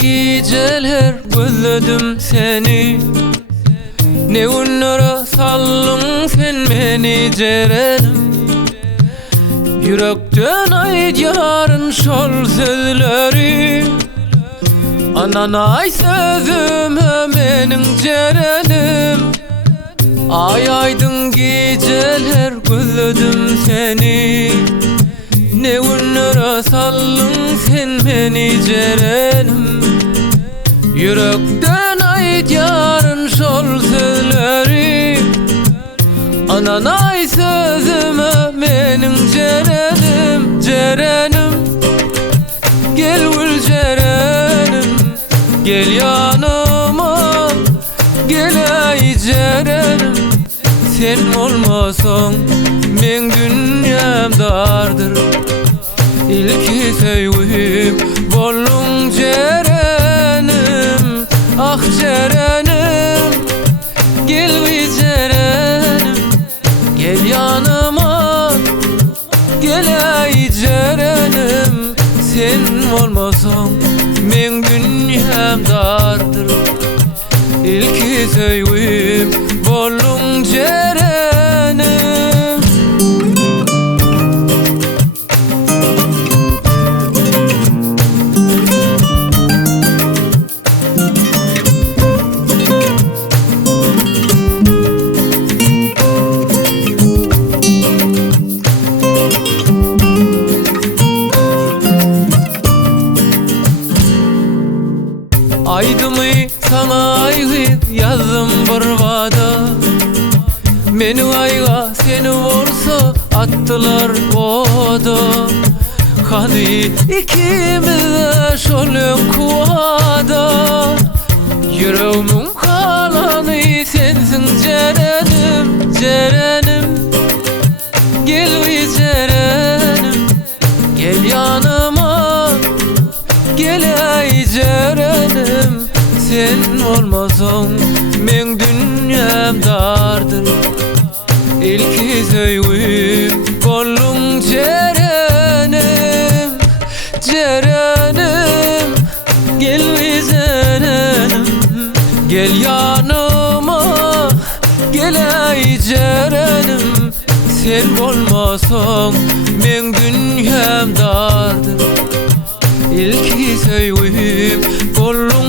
geceler gözledim seni. Ne günlere sallın sen beni cerenim. Yürekten aydyarın şol sözleri. Ananay sözüme menin cerenim. Ay aydın geceler gözledim seni. Ne günlere sallın sen beni cerenim. Yürekten aydyarın şol sözleri. Ananay sözüme menin cerenim. Cerenim, gel gül cerenim, gel yanıma, gel ay cerenim. Sen olmasan men dünyam dardır. İlki sevgim bollun cerenim. Ah cerenim, gel bir cerenim, gel yanıma, gel ay cerenim. Sen olmasan men dünyam dardır. İlki sevgim bollun cerenim. Aydımı sana aygı yazdım bir vada. Meni ayga seni vursa attılar oda. Hadi ikimiz de şolun kuvada. Yüreğimin kalanı sensin cerenim. Cerenim, gel bir cerenim, gel yanıma, gel ay cerenim. Sen olmasan men dünyam dardır. İlki sevgim bollun cerenim. Cerenim, gel bir cerenim, gel yanıma, gel ay cerenim. Sen olmasan men dünyam dardır. İlki sevgim bollun